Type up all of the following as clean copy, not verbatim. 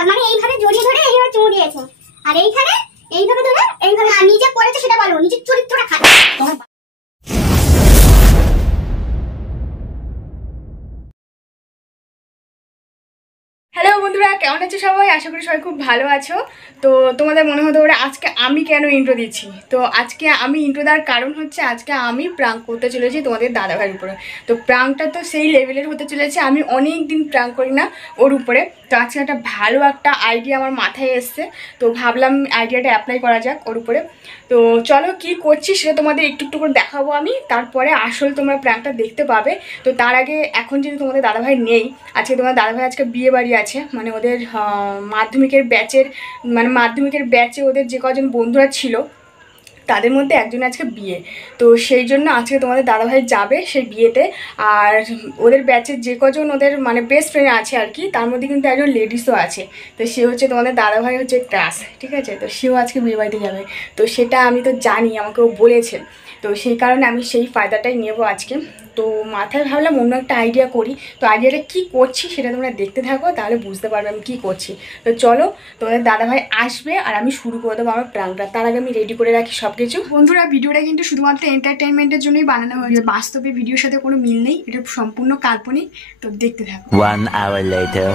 তার মানে এইভাবে জড়িয়ে ধরে এইভাবে চুমু দিয়েছে, আর এইখানে এইভাবে ধরে এইভাবে নিজে করেছে সেটা বলো, নিজের চরিত্রটা খারাপ। হ্যালো বন্ধুরা, কেমন আছো সবাই? আশা করি সবাই খুব ভালো আছো। তো তোমাদের মনে হতে পারে আজকে আমি কেন ইন্ট্রো দিচ্ছি। তো আজকে আমি ইন্ট্রো দেওয়ার কারণ হচ্ছে আজকে আমি প্রাঙ্ক করতে চলেছি তোমাদের দাদাভাইয়ের উপরে। তো প্রাঙ্কটা তো সেই লেভেলের হতে চলেছে, আমি অনেক দিন প্রাঙ্ক করি না ওর উপরে। তো আজকে একটা ভালো একটা আইডিয়া আমার মাথায় এসছে, তো ভাবলাম আইডিয়াটা অ্যাপ্লাই করা যাক ওর উপরে। তো চলো কি করছি সেটা তোমাদের একটু একটু করে দেখাবো আমি, তারপরে আসল তোমরা প্রাঙ্কটা দেখতে পাবে। তো তার আগে এখন যদি তোমাদের দাদাভাই নেই, আজকে তোমার দাদাভাই আজকে বিয়ে বাড়ি আছে, মানে ওদের মাধ্যমিকের ব্যাচে ওদের যে কজন বন্ধুরা ছিল তাদের মধ্যে একজন আজকে বিয়ে। তো সেই জন্য আজকে তোমাদের দাদাভাই যাবে সেই বিয়েতে। আর ওদের ব্যাচের যে কজন ওদের মানে বেস্ট ফ্রেন্ড আছে আর কি, তার মধ্যে কিন্তু একজন লেডিসও আছে। তো সে হচ্ছে তোমাদের দাদাভাই হচ্ছে ক্রাশ, ঠিক আছে? তো সেও আজকে বিয়ে বাড়িতে যাবে। তো সেটা আমি তো জানি, আমাকেও বলেছে। তো সেই কারণে আমি সেই ফায়দাটাই নেবো আজকে। তো মাথায় ভাবলাম অন্য একটা আইডিয়া করি। তো আইডিয়াটা কী করছি সেটা তোমরা দেখতে থাকো, তাহলে বুঝতে পারবে আমি কী করছি। তো চলো, তোমাদের দাদাভাই আসবে আর আমি শুরু করে দেবো আমার প্রাঙ্কটা। তার আগে আমি রেডি করে রাখি সব কিছু। বন্ধুরা, ভিডিওটা কিন্তু শুধুমাত্র এন্টারটেনমেন্টের জন্যই বানানো হয়েছে, বাস্তবে ভিডিওর সাথে কোনো মিল নেই, এটা সম্পূর্ণ কাল্পনিক। তো দেখতে থাকো। 1 hour later.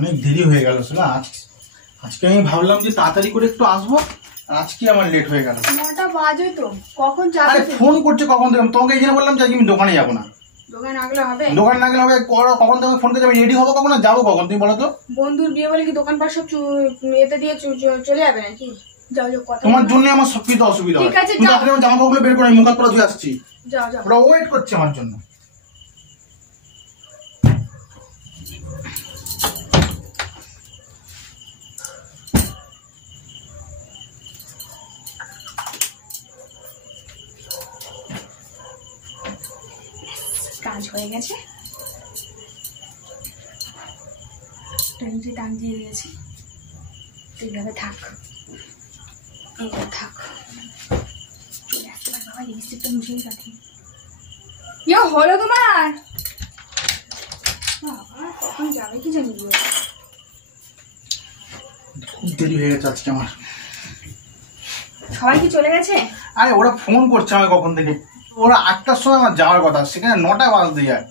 অনেক দেরি হয়ে গেল শোনা। আজকে আমি ভাবলাম যে তাড়াতাড়ি করে একটু আসবো, আর আজকে আমার লেট হয়ে গেল। 9টা বাজে তো, কখন যাবে? আরে ফোন করছে কখন থেকে, তোমাকে এই জন্য বললাম যে আমি দোকানে যাবো না। দোকান আগলে হবে? দোকান না গেলে হবে কখন তুমি ফোন করে যাবে, রেডি হবো কখন আর যাবো কখন তুমি বলো তো? বন্ধুর বিয়ে বলে কি দোকান পাট সব এতে দিয়ে চলে যাবে নাকি? যাও যাও, কথা তোমার জন্য আমার সব কিছু অসুবিধা হয়। ঠিক আছে, তুমি তাড়াতাড়ি আমার জামা কাপড়গুলো বের করে আমি মুখ হাত পরে ধুয়ে আসছি। যাও যাও। ওরা ওয়েট করছে আমার জন্য। কাজ হয়ে গেছে, টান দিয়ে দিয়েছি। এইভাবে থাক, এইভাবে থাক। চলে আসতে পার বাবা, লিপস্টিকটা মুছেই রাখি। ইয়ে হলো তোমার? বাবা কখন যাবে কি জানি। খুব দেরি হয়ে গেছে আজকে আমার। সবাই কি চলে গেছে? আরে ওরা ফোন করছে আমাকে কখন থেকে। ওরা 8টার সময় আমার যাওয়ার কথা, সেখানে 9টা বাজতে যায়।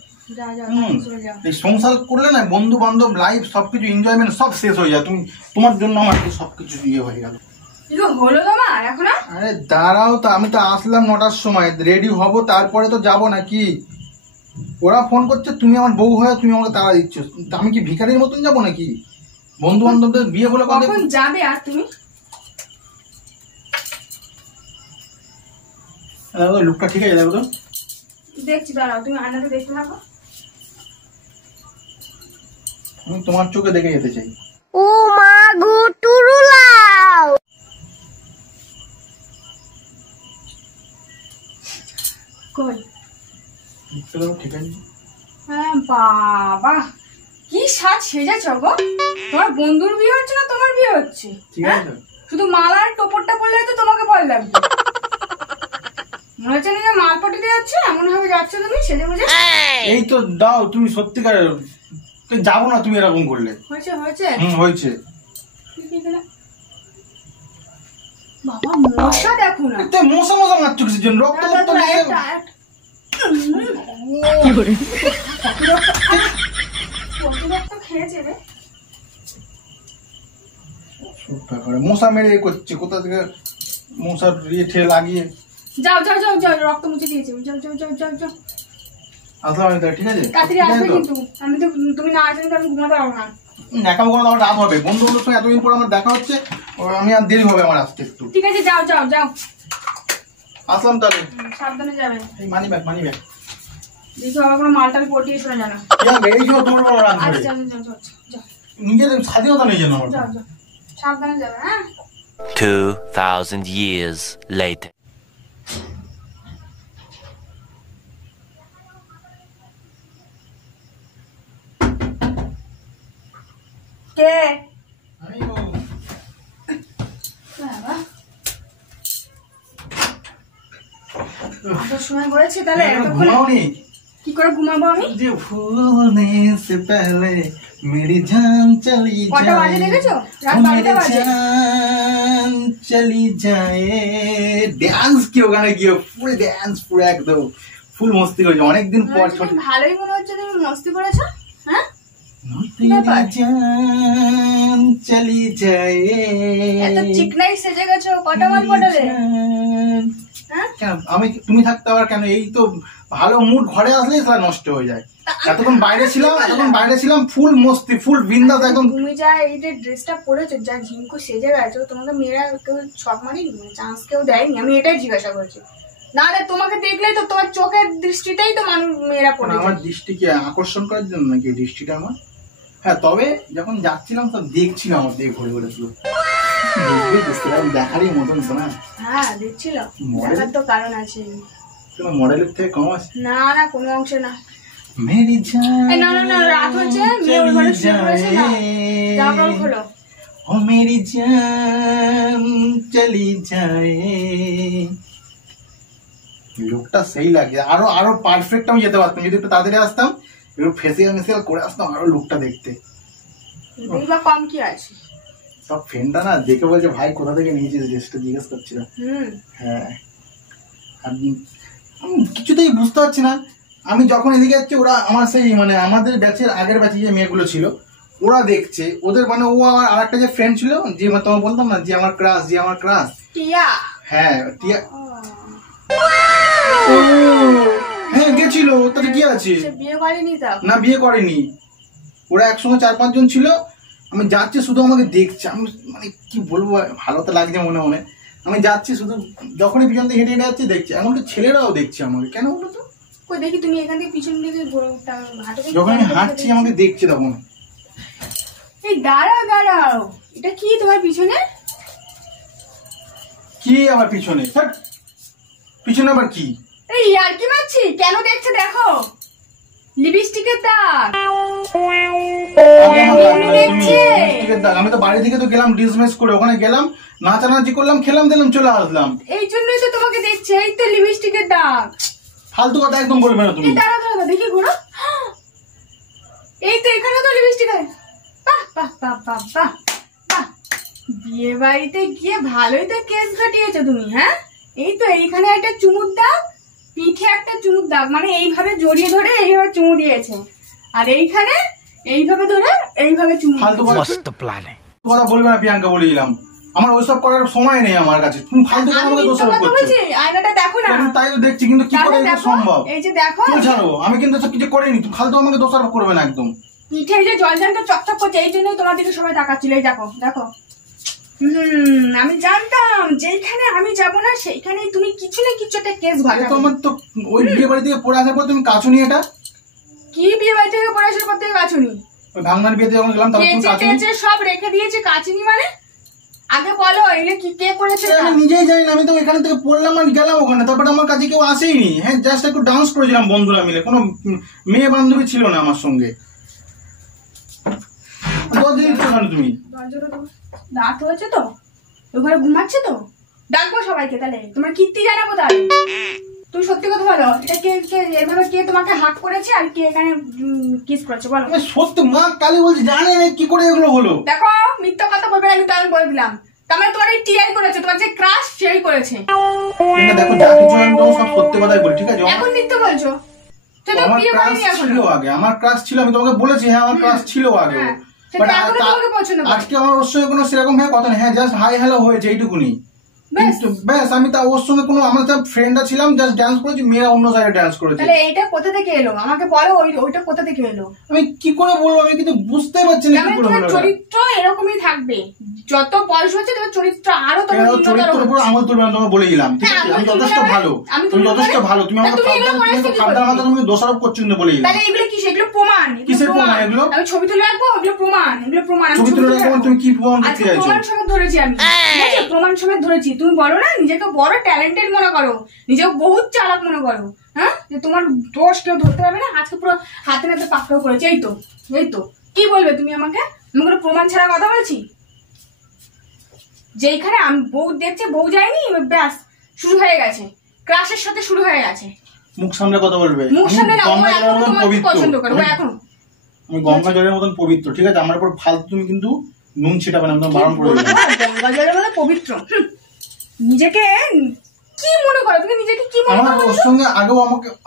এই সংসার করলে না বন্ধু বান্ধব লাইফ সবকিছু এনজয়মেন্ট সব শেষ হয়ে যায়। তোমার জন্য আমার সবকিছু ইয়ে হয়ে গেল। হলো তোমার এখনো? আরে দাঁড়াও, তো আমি তো আসলাম 9টার সময়, রেডি হব তারপরে তো যাবো নাকি। ওরা ফোন করছে, তুমি আমার বউ হয়ে তুমি আমাকে তাড়া দিচ্ছ, আমি কি ভিখারির মতন যাবো নাকি? বন্ধু বান্ধবদের বিয়ে বলে কখন যাবে? আর তুমি লুকটা ঠিক আছে দেখো তো। দেখছি, দাঁড়াও, তুমি আয়নাতে দেখতে থাকো। আমি তোমার চোখে দেখে যেতে চাই। ও মা গো টুরুলাও। কই ঠিক আছে। হ্যাঁ বাবা, কি সাজ সেজেছ গো। তোমার বন্ধুর বিয়ে হচ্ছে না তোমার বিয়ে হচ্ছে? ঠিক আছে, শুধু মালার টোপরটা পরলে তো তোমাকে ভয় লাগবে। মনে হচ্ছে না যে মালপটি দিয়ে যাচ্ছে, এমন ভাবে যাচ্ছে তুমি সেজে বুঝে। এই তো দাও, তুমি সত্যিকার যাবো না তুমি এরকম করলে। হয়েছে হয়েছে হয়েছে। বাবা মশা দেখো না। মশা মশা মারছো কিসের জন্য? রক্ত রক্ত খেয়েছে রে। মশা মেরে করছে, কোথা থেকে মশার ইয়ে ঠেলে লাগিয়ে। যাও যাও যাও যাও, রক্ত মুছে দিয়েছে। যাও যাও যাও যাও যাও। আসলাম আমি, ঠিক আছে? তাড়াতাড়ি আসবে কিন্তু, আমি তো তুমি না আসলে আমি ঘুমাতে পারবো না। দেখাবো কোনো আমার রাত হবে, বন্ধু বান্ধবের সঙ্গে এতদিন পর আমার দেখা হচ্ছে, আমি আর দেরি হবে আমার আসতে একটু। ঠিক আছে, যাও যাও যাও। আসলাম তাহলে, সাবধানে যাবেন। এই মানি ব্যাগ দেখো আবার কোনো মালটাল পটিয়ে শোনা জানা। এই জন্য তোমার বড় রাত ধরে। যাও যাও যাও যাও। নিজের স্বাধীনতা নেই যেন আমার। যাও যাও, সাবধানে যাবে। হ্যাঁ, 2000 years later. কে? আসার সময় করেছি তাহলে এতক্ষণে ঘুমাওনি কি করে ঘুমাবো আমি? যে ভুলনে সে পহলে মেরি জান চলি কটা বাজে দেখেছো? রাত 12টা বাজে। জান চলি যায় ডান্স কি ওখানে গিয়ে ফুল ডান্স পুরো একদম ফুল মস্তি করেছে অনেকদিন পর। ছোট ভালোই মনে হচ্ছে তুমি মস্তি করেছো। হ্যাঁ মেরি জান চলি যায় এত চিকনাই সেজে গেছো, কটা মাল পটালে? হ্যাঁ কেন আমি তুমি থাকতে আবার কেন? এই তো ভালো মুড, ঘরে আসলেই সেটা নষ্ট হয়ে যায়। এতক্ষণ বাইরে ছিলাম ফুল মস্তি ফুল বিন্দাস একদম। তুমি যা এই যে ড্রেসটা পরেছো, যা ঝিঙ্কু সেজে গেছো, তোমাকে মেয়েরা কেউ ছক মারিনি, চান্স কেউ দেয়নি? আমি এটাই জিজ্ঞাসা করছি। না রে, তোমাকে দেখলেই তো তোমার চোখের দৃষ্টিতেই তো মানুষ মেয়েরা পড়ে। আমার দৃষ্টিকে আকর্ষণ করার জন্য নাকি দৃষ্টিটা আমার? হ্যাঁ, তবে যখন যাচ্ছিলাম তো দেখছিলাম আমার দিকে ঘুরে ঘুরে শুধু দেখারই মতন তো না। হ্যাঁ দেখছিল, দেখার তো কারণ আছে। মডেলের থেকে কম আছে না না, কোনো অংশে না। মেরি জান না না না, রাত হচ্ছে, মেয়ে ওই ঘরে শুয়ে পড়েছে না, জামা খোলো। ও মেরি জান চলি যায়। লুকটা সেই লাগে, আরো পারফেক্ট আমি যেতে পারতাম যদি একটু তাড়াতাড়ি আসতাম, একটু ফেসিয়াল মেসিয়াল করে আসতাম, আরো লুকটা দেখতে। বা কম কি আছে? সব ফ্রেন্ডটা না দেখে বলছে ভাই কোথা থেকে নিয়েছিস ড্রেসটা, জিজ্ঞেস করছিল। হ্যাঁ, আমি কিছুতেই বুঝতে পারছি না। আমি যখন এদিকে যাচ্ছি ওরা আমার সেই মানে আমাদের ব্যাচের আগের ব্যাচে যে মেয়েগুলো ছিল ওরা দেখছে, ওদের মানে ও আমার আর একটা যে ফ্রেন্ড ছিল যে তোমার বলতাম না যে আমার ক্রাশ টিয়া। হ্যাঁ টিয়া, হ্যাঁ গেছিল, তাতে কি আছে? বিয়ে করেনি তো? না বিয়ে করেনি। ওরা একসঙ্গে 4-5 জন ছিল। আমি যাচ্ছি শুধু আমাকে দেখছে, আমি মানে কি বলবো, ভালো তো লাগছে মনে মনে। আমি যাচ্ছি শুধু, যখনই পিছন থেকে হেঁটে হেঁটে যাচ্ছি দেখছি, এমনকি ছেলেরাও দেখছে আমাকে। কেন বলো তো? কই দেখি তুমি এখান থেকে পিছন দিকে হাঁটো। যখন আমি হাঁটছি আমাকে দেখছে তখন। এই দাঁড়াও, এটা কি তোমার পিছনে? কি আমার পিছনে? পিছনে আবার কি? এই আর কি মারছি? কেন দেখছে দেখো, লিপস্টিকের দাগ। আমি তো বাড়ি থেকে তো গেলাম ডিসমিস করে, ওখানে গেলাম নাচানাচি করলাম, খেলাম দিলাম, চলে আসলাম। এই জন্যই তো তোমাকে দেখছে। এই তো লিপস্টিকের দাগ। ফালতু কথা একদম বলবে না তুমি। দাঁড়া দেখি ঘোরো। এই তো এখানে তো লিপস্টিক আছে। বিয়ে বাড়িতে গিয়ে ভালোই তো কেস ঘটিয়েছো তুমি। হ্যাঁ, এই তো এইখানে একটা চুমুর দাগ, পিঠে একটা চুমুর দাগ, মানে এইভাবে জড়িয়ে ধরে এইভাবে চুমু দিয়েছে, আর এইখানে এইভাবে ধরে এইভাবে চুমু। ফালতু কথা বলবে না প্রিয়াঙ্কা, বলে দিলাম। আমার ওইসব করার সময় নেই আমার কাছে। তুমি ফালতু কথা বলে দোষারোপ করছো। আয়নাটা দেখো না। আমি তাই তো দেখছি, কিন্তু কি করে এটা সম্ভব? এই যে দেখো, তুমি ছাড়ো, আমি কিন্তু সব কিছু করিনি। তুমি ফালতু আমাকে দোষারোপ করবে না একদম। পিঠে যে জলজানটা চকচক করছে, এই জন্যই তোমার দিকে সবাই তাকাচ্ছিল। এই দেখো দেখো। আমি জানতাম যেখানে আমি যাব না সেইখানেই তুমি কিছু না কিছু একটা কেস ঘটাবে। তোমার তো ওই বিয়ে বাড়ি থেকে পড়ে আসার পর তুমি কাচুনি এটা। কি বিয়ে বাড়ি থেকে পড়ে আসার পর থেকে কাচুনি? ওই ভাঙনার বিয়েতে যখন গেলাম তখন তুমি কাচুনি। সব রেখে দিয়েছে, কাচিনি মানে? আগে বলো এগুলো কি কে করেছে? আমি নিজেই জানি না। আমি তো এখানে থেকে পড়লাম আর গেলাম ওখানে, তারপরে আমার কাছে কেউ আসেইনি। হ্যাঁ, জাস্ট একটু ডান্স করেছিলাম বন্ধুরা মিলে, কোনো মেয়ে বান্ধবী ছিল না আমার সঙ্গে। তুমি রাত হয়েছে তো, ওখানে ঘুমাচ্ছে তো, ডাকবো সবাইকে। তাহলে তোমার কীর্তি জানাবো। তাহলে তুমি সত্যি কথা বলো, এটা কে এভাবে কে তোমাকে হাক করেছে আর কে এখানে কিস করেছে বলো? সত্যি মা কালী বলছি, জানি না কি করে এগুলো হলো। দেখো, মিথ্যা কথা বলবে না, কিন্তু আমি বলে দিলাম। তার মানে তোমার এই টিআই করেছে, তোমার যে ক্রাশ সেই করেছে। দেখো যা কিছু আমি তোমার সব সত্যি কথাই বলি, ঠিক আছে? এখন মিথ্যা বলছো? আমার ক্রাশ ছিল আগে, আমার ক্রাশ ছিল, আমি তোমাকে বলেছি। হ্যাঁ, আমার ক্রাশ ছিল আগে। আজকে আমার ওর সঙ্গে কোনো সেরকম হ্যাঁ কথা নেই। হ্যাঁ, জাস্ট হাই হ্যালো হয়েছে এইটুকুনি। ব্যাস, আমি তা ওর সঙ্গে কোনো, আমার ফ্রেন্ডরা ছিলাম, জাস্ট ডান্স করেছি, মেয়েরা অন্য সাইডে ডান্স করেছে। তাহলে এইটা কোথা থেকে এলো আমাকে বলো, ওইটা কোথা থেকে এলো? আমি কি করে বলবো? আমি কিন্তু বুঝতেই পারছি না কি করে বলবো। চরিত্র এরকমই থাকবে, যত বয়স হচ্ছে তোমার চরিত্র আরো তোমার চরিত্রের উপর আমল তুলবে না, তোমাকে বলে দিলাম। ঠিক আছে, আমি যথেষ্ট ভালো, তুমি যথেষ্ট ভালো। তুমি আমাকে ফালতু মাথা তুমি দোষারোপ করছো কিন্তু বলে দিলাম। তাহলে এগুলো কি? সেগুলো প্রমাণ। কিসের প্রমাণ এগুলো? আমি ছবি তুলে রাখবো, এগুলো প্রমাণ। এগুলো প্রমাণ। ছবি তুলে রাখবো? তুমি কি প্রমাণ করতে চাইছো? প্রমাণ সমেত ধরেছি আমি, প্রমাণ সমেত ধরেছি। তুমি বলো না নিজেকে বড় ট্যালেন্টেড মনে করো, নিজেকে বহুত চালাক মনে করো। হ্যাঁ, যে তোমার দোষ কেউ ধরতে পারবে না। আজকে পুরো হাতে নাতে পাকড়াও করেছে। এই তো কি বলবে তুমি আমাকে? আমি কোনো প্রমাণ ছাড়া কথা বলছি? যেইখানে আমি বউ দেখছে, বউ যায়নি, ব্যাস শুরু হয়ে গেছে ক্রাশের সাথে শুরু হয়ে গেছে। মুখ সামনে কথা বলবে। মুখ সামনে না, ও গঙ্গা জলের এখন মতন তোমাকে পবিত্র। পছন্দ করে, ও এখন আমি গঙ্গা জলের মতন পবিত্র, ঠিক আছে? আমার উপর ফালতু তুমি কিন্তু নুন ছিটাবে না, একদম বারণ করে দিলাম। গঙ্গা জলের মতো পবিত্র। নিজেকে কি মনে করো তুমি? নিজেকে কি মনে আমার করো? ওর সঙ্গে আগেও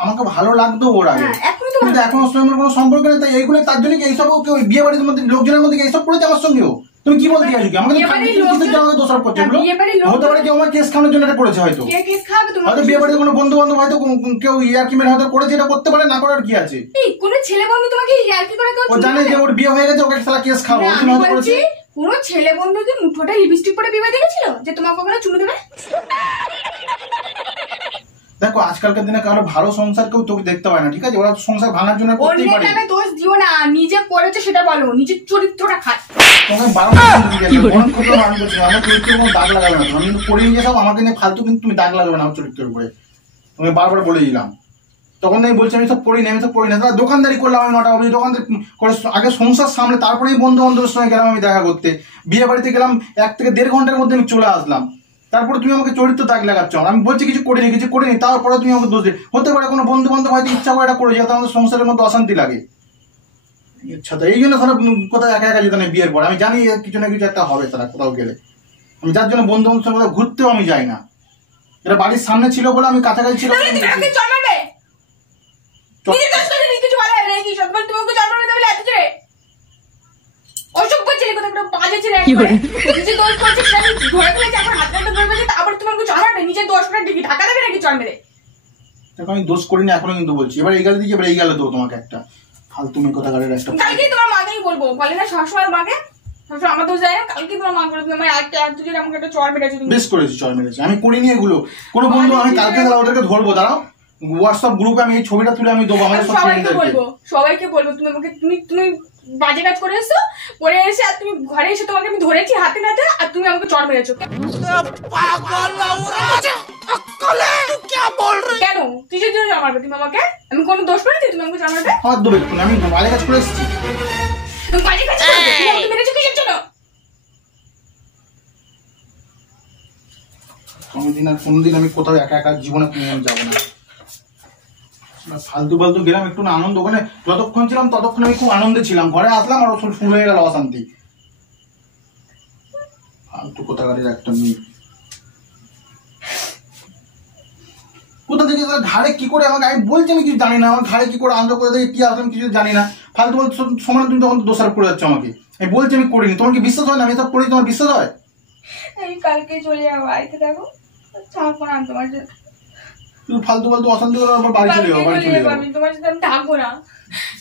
আমাকে ভালো লাগতো ওর আগে, হ্যাঁ, এখনো তো কিন্তু এখন ওর সঙ্গে আমার কোনো সম্পর্ক নেই। তাই এইগুলো তার জন্য কি এইসব বিয়ে বাড়ির মধ্যে লোকজনের মধ্যে কি এইসব করেছে আমার সঙ্গেও? তুমি কি বলতে চাইছো? কি আমাকে আমাকে দোষারোপ করছে এগুলো? হতে পারে কেউ আমার কেস খাওয়ানোর জন্য এটা করেছে, হয়তো কে কেস খাবে তুমি? হয়তো বিয়ে বাড়িতে কোনো বন্ধু বান্ধব হয়তো কেউ ইয়ার্কি মেরে হয়তো করেছে, এটা করতে পারে, না করার কি আছে? এই কোন ছেলে বন্ধু তোমাকে ইয়ার্কি করে কেউ ও জানে যে ওর বিয়ে হয়ে গেছে, ওকে সালা কেস খাওয়াবো, ওর জন্য আমি হয়তো বলছি করেছে। কোন ছেলে বন্ধু কি মুঠোটা লিপস্টিক পরে বিয়ে দেখেছিল যে তোমাকে ওখানে চুমু দেবে? দেখো আজকালকার দিনে কারো ভালো সংসার কেউ তোকে দেখতে পায় না, ঠিক আছে? ওরা সংসার ভাঙার জন্য করতেই অন্যের পারে। নামে দোষ দিও না, নিজে করেছে সেটা বলো, নিজের চরিত্রটা খায়। তোমাকে বারণ করতে আমি বলছি আমার চরিত্রের কোনো দাগ লাগাবে না। আমি কিন্তু করে নিয়ে সব আমাকে নিয়ে ফালতু, কিন্তু তুমি দাগ লাগাবে না আমার চরিত্রের উপরে, তুমি বারবার বলে দিলাম। তখন আমি বলছি আমি সব পড়ি না, আমি সব পড়ি না। দোকানদারি করলাম আমি 9টা অবধি, দোকানদারি করে আগে সংসার সামলে তারপরেই বন্ধু বান্ধবের সঙ্গে গেলাম আমি দেখা করতে। বিয়ে বাড়িতে গেলাম 1 থেকে 1.5 ঘন্টার মধ্যে আমি চলে আসলাম। তারপরে তুমি আমাকে চরিত্র দাগ লাগাচ্ছ। আমি বলছি কিছু করিনি, তারপরে তুমি আমাকে দোষ দিই। হতে পারে কোনো বন্ধু বান্ধব হয়তো ইচ্ছা করে এটা করে, যাতে আমাদের সংসারের মধ্যে অশান্তি লাগে। আচ্ছা, তো এই জন্য তারা কোথাও একা একা যেত না বিয়ের পর। আমি জানি কিছু না কিছু একটা হবে তারা কোথাও গেলে। আমি যার জন্য বন্ধু বান্ধবের সঙ্গে কোথাও ঘুরতেও আমি যাই না। এটা বাড়ির সামনে ছিল বলে আমি কাছাকাছি ছিল। তাহলে তুমি আমাকে জন্মাবে নিজের দোষ করে কিছু বলে না কি সব তুমি ওকে জন্মাবে দেবে এত ছেড়ে অসভ্য ছেলে কথা একটা বাজে ছেলে একবারে নিজে দোষ করছে সেটা আমি ধরে ফেলেছি আমার হাতে হাতে ধরে ফেলেছি তারপর তুমি আমাকে জন্মাবে নিজের দোষ করে ঢাকা দেবে নাকি জন্মে? দেখো আমি দোষ করিনি এখনো কিন্তু বলছি। এবার এই গেলে দিকে এবার এই গেলে তো তোমাকে একটা ফালতু মেয়ে কথা গাড়ির একটা কালকেই তোমার মাকেই বলবো, বলে না সবসময় মাকে সবসময় আমার দোষ যায় না। কালকেই তোমার মা বলে তুমি আমার একটা দুজন আমাকে একটা চড় মেরেছো তুমি। বেশ করেছি, চল মেরেছি। আমি করিনি এগুলো কোনো বন্ধু। আমি কালকে তাহলে ওদেরকে ধরবো, দাঁড়াও হোয়াটসঅ্যাপ গ্রুপে আমি এই ছবিটা তুলে আমি দেবো আমাদের সব ফ্রেন্ডদেরকে। সবাইকে বলবো তুমি আমাকে তুমি বাজে কাজ করে এসছো, করে এসে আর তুমি ঘরে এসে তোমাকে আমি ধরেছি হাতে নাতে আর তুমি আমাকে চড় মেরেছো। কেন কিসের জন্য জমাবে তুমি আমাকে? আমি কোনো দোষ করেছি তুমি আমাকে জমাবে? হাত দেবে আমি বাজে কাজ করে এসেছি। তুমি বাজে কাজ করেছো, তুমি আমাকে মেরেছো কিসের জন্য? কোনোদিন আমি কোথাও একা একা জীবনে কোনোদিন যাবো না। ফালতু ফালতু গেলাম একটু না আনন্দ, ওখানে যতক্ষণ ছিলাম ততক্ষণ আমি খুব আনন্দে ছিলাম। ঘরে আসলাম আর শুরু হয়ে গেল অশান্তি। ফালতু কোথা গাড়ির একটা মেয়ে কোথা থেকে ঘাড়ে কি করে আমাকে, আমি বলছি আমি কিছু জানি না, আমার ঘাড়ে কি করে আসলো, কোথা থেকে কি আসলাম কিছু জানি না। ফালতু ফালতু সমান তুমি তখন দোষারোপ করে যাচ্ছ আমাকে। আমি বলছি আমি করিনি, তোমার কি বিশ্বাস হয় না আমি সব করি? তোমার বিশ্বাস হয়? এই কালকে চলে যাবো বাড়িতে, দেখো থাকবো না তোমার সাথে। তুমি ফালতু ফালতু অশান্তি করে আবার বাড়ি চলে যাবো, বাড়ি চলে যাবো। আমি তোমার সাথে আমি থাকবো না।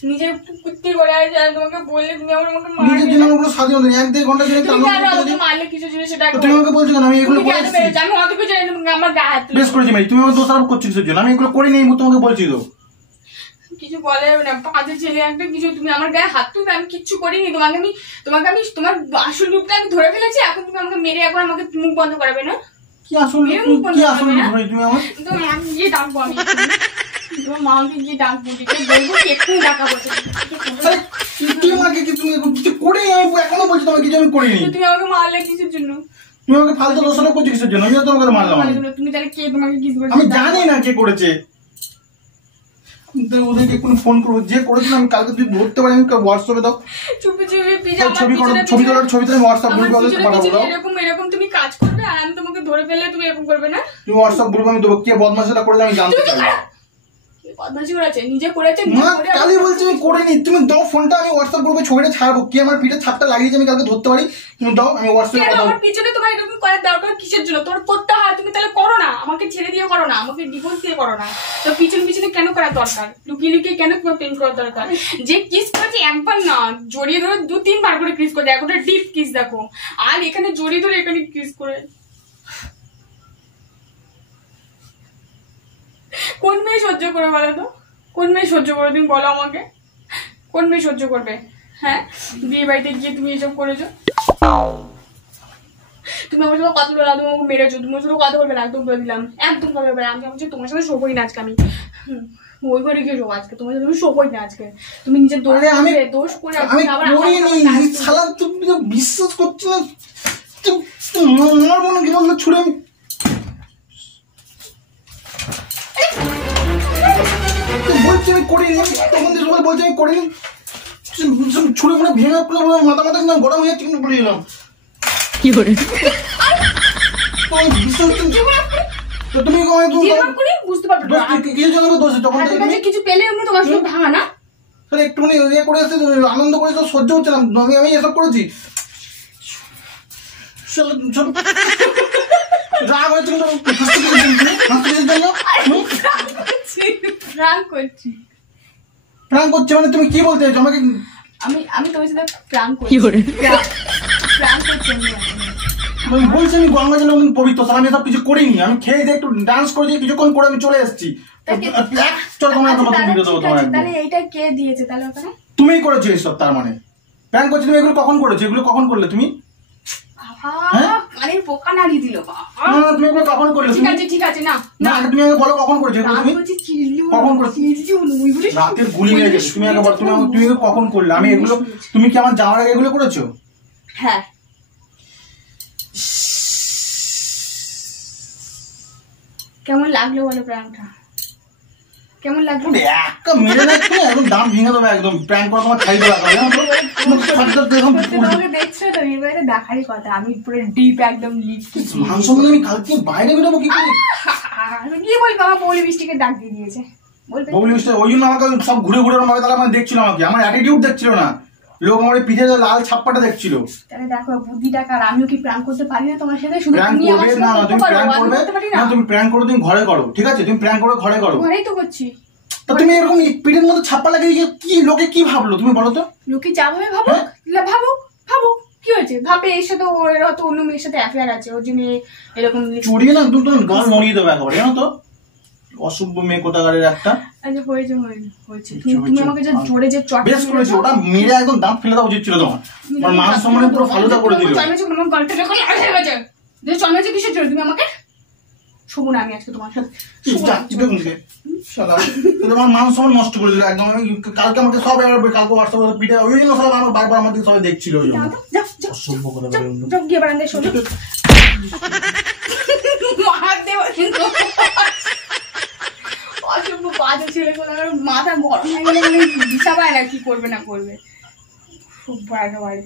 নিজের কুত্তি করে আসে তোমাকে বললে তুমি আমার আমাকে নিজের জন্য ওগুলো স্বাধীনতা নেই। 1-2 ঘন্টা জন্য তুমি কেন আমাকে মারলে কিছু ছিল সেটা তুমি আমাকে বলছো কেন আমি এগুলো তুমি কেন করেছি? মেরেছো? আমি অত কিছু জানি না, আমার গায়ে হাত বেশ করেছি মেয়ে, তুমি আমাকে দোষারোপ করছো কিসের জন্য? আমি এগুলো করিনি, এই মুহূর্তে তোমাকে বলছি তো। কিছু বলে যাবে না, বাজে ছেলে একটা কিছু। তুমি আমার গায়ে হাত তুলবে, আমি কিচ্ছু করিনি। তোমাকে আমি তোমার আসল রূপটা আমি ধরে ফেলেছি। এখন তুমি আমাকে মেরে একবার আমাকে মুখ বন্ধ করাবে না? কি আসল কি আসল ধরে তুমি আমার? তোমার মাকে গিয়ে ডাকবো আমি, তোমার মাকে গিয়ে ডাকবো, বলবো কি একটু ডাকা বলতে। তুই আমাকে কি তুমি কিছু করে আমি এখনো বলছি তোমাকে কিছু আমি করিনি। তুমি আমাকে মারলে কিসের জন্য? তুমি আমাকে ফালতু দোষারোপ করছো কিসের জন্য? আমি তো তোমাকে মারলাম। তুমি তাহলে কে তোমাকে কিস করেছে? আমি জানি না কে করেছে। ওদেরকে কোনো ফোন করবো, যে করেছিল আমি কালকে যদি ধরতে পারি আমি হোয়াটসঅ্যাপে দাও চুপি চুপি ছবি তোলার ছবি তুমি হোয়াটসঅ্যাপ গ্রুপে পাঠাবো দাও। এরকম তুমি কাজ করবে আর আমি তোমাকে ধরে ফেললে তুমি এরকম করবে না? তুমি হোয়াটসঅ্যাপ গ্রুপে আমি দেবো কে বদমাশটা করেছে আমি জানতে চাই। বদমাশি করেছে, নিজে করেছে। মা কালই বলছি আমি করিনি, তুমি দাও ফোনটা, আমি হোয়াটসঅ্যাপ গ্রুপে ছবিটা ছাড়বো। কি আমার পিঠে ছাপটা লাগিয়েছে আমি কালকে ধরতে পারি, তুমি দাও আমি হোয়াটসঅ্যাপে কথা বলবো। আমার পিছনে তোমার এরকম করার দরকার কিসের জন্য? তোমার করতে হয়, তুমি তাহলে করো না। আমাকে ছেড়ে দিয়ে করো না, আমাকে ডিভোর্স দিয়ে করো না। তো পিছনে পিছনে কেন করার দরকার? লুকিয়ে লুকিয়ে কেন তোমার প্রেম করার দরকার? যে কিস করেছে একবার না, জড়িয়ে ধরে 2-3 বার করে কিস করে, একটা ডিপ কিস দেখো। আর এখানে জড়িয়ে ধরে এখানে কিস করে। কোন মেয়ে সহ্য করে বলো তো? কোন মেয়ে সহ্য করে তুমি বলো আমাকে? কোন মেয়ে সহ্য করবে? হ্যাঁ, বিয়ে বাড়িতে গিয়ে তুমি এসব করেছো। তুমি আমার সাথে কথা বলে না, তুমি আমাকে মেরেছো। তুমি আমার সাথে কথা বলবে না, একদম বলে দিলাম, একদম কথা বলবে না। আমি ভাবছি তোমার সাথে শোবই না আজকে। আমি ওই ঘরে গিয়ে শোবো আজকে, তোমার সাথে আমি শোবই না আজকে। তুমি নিজের দোষ করে আমি শালা তুমি তো বিশ্বাস করছো না। আমার মনে কি বললো ছুড়ে আমি বলছি আমি করিনি, তখন দিয়ে সবাই বলছি আমি করিনি, ছুড়ে ফুড়ে ভেঙে মাথা মাথা কিন্তু গরম হয়ে চিকেন বলে দিলাম। কি করে তোমার বিশ্বাস হচ্ছে না? তো তুমি বুঝতে পারবে না কিছু জন্য দোষ তখন হাতের কাছে কিছু পেলে এমনি তোমার সঙ্গে ভাঙা না তাহলে একটুখানি ইয়ে করে এসে আনন্দ করে তো সহ্য হচ্ছে না, আমি এসব করেছি। চলো, চলো। রাগ হয়েছে কিন্তু হাসতে জন্য প্র্যাঙ্ক করছি প্রাণ করছে মানে তুমি কি বলতে চাইছো আমাকে? আমি তোমার সাথে প্র্যাঙ্ক করছি প্র্যাঙ্ক করছি আমি বলছি আমি গঙ্গা জলে অনেক পবিত্র, আমি সব কিছু করিনি, আমি খেয়ে দিয়ে একটু ডান্স করেছি, কিছুক্ষণ করে আমি চলে এসেছি। চলো তোমার একটা নতুন ভিডিও দেবো তোমার একদম। তাহলে এইটা কে দিয়েছে তাহলে ওখানে? তুমিই করেছো এইসব, তার মানে প্ল্যান করছো তুমি। এগুলো কখন করেছো? এগুলো কখন করলে তুমি? হ্যাঁ? কানের পোকা নাড়িয়ে দিল বাবা। না, না, তুমি এগুলো কখন করলে? ঠিক আছে ঠিক আছে না না, আগে তুমি আমাকে বলো কখন করেছো এগুলো তুমি? কখন করেছো? রাতের গুলি হয়ে গেছে, তুমি আগে বলো তুমি এগুলো কখন করলে? আমি এগুলো, তুমি কি আমার যাওয়ার আগে এগুলো করেছো? হ্যাঁ। কেমন লাগলো বলো প্র্যাঙ্কটা? কেমন লাগলো? একটা মেরে রাখছো না, একদম দাম ভেঙে দেবে একদম। প্র্যাঙ্ক করে তোমার খাই দেওয়া তোমাকে দেখছো তো এবারে দেখারই কথা। আমি পুরো ডিপ একদম লিপস্টিক মাংস বলে আমি কালকে বাইরে বেরোবো কি করে? কি বলবো, আমার বৌলি বৃষ্টিকে ডাক দিয়ে দিয়েছে বলবে বৌলি মিস্টার ওই জন্য আমাকে সব ঘুরে ঘুরে আমাকে তারা মানে দেখছিল, আমাকে আমার অ্যাটিটিউড দেখছিল না, লোক আমার পিঠে লাল ছাপ্পাটা দেখছিল। তাহলে দেখো বুদ্ধিটা কার। আমিও কি প্র্যাঙ্ক করতে পারি না তোমার সাথে? শুধু প্র্যাঙ্ক তুমি আমার করবে সাথে না, করতে তুমি পারো, প্র্যাঙ্ক আমি করবে করতে পারি না। না, তুমি প্র্যাঙ্ক করো, তুমি ঘরে করো, ঠিক আছে? তুমি প্র্যাঙ্ক করে ঘরে করো। ঘরেই তো করছি। তা তুমি এরকম পিঠের মধ্যে ছাপ্পা লাগিয়ে গিয়ে কি লোকে কি ভাবলো তুমি বলো তো? লোকে যা ভাবে ভাবুক, ভাবুক ভাবুক, কি হয়েছে? ভাবে এর সাথে ওর হয়তো অন্য মেয়ের সাথে অ্যাফেয়ার আছে, ওর জন্য এরকম চড়িয়ে না তুমি তোমার গাল নড়িয়ে দেবে একেবারে, জানো তো? অসভ্য মেয়ে কোথাকারের একটা। আচ্ছা হয়েছে হয়েছে। তুমি আমাকে যে জোরে যে চট বেশ করেছো, ওটা মেরে একদম দাঁত ফেলে দেওয়া উচিত ছিল তোমার। আমার মান সম্মানে পুরো ফালুদা করে দিল। চলমেছে কিসের জন্য? তুমি আমাকে শোবো না আমি আজকে তোমার সাথে। তোমার মান সম্মান নষ্ট করে দিল একদম। কালকে আমাকে সব কালকে হোয়াটসঅ্যাপে পিঠে ওই জন্য সব আমার বারবার আমার দিকে সবাই দেখছিল ওই জন্য। অসভ্য কথা বলে গিয়ে বারান্দায় শোনো। মার দেবো কিন্তু অসভ্য বাজে ছেলে কোনো মাথা গরম হয়ে গেলে মানে দিশা পায় না কি করবে না করবে। খুব একেবারে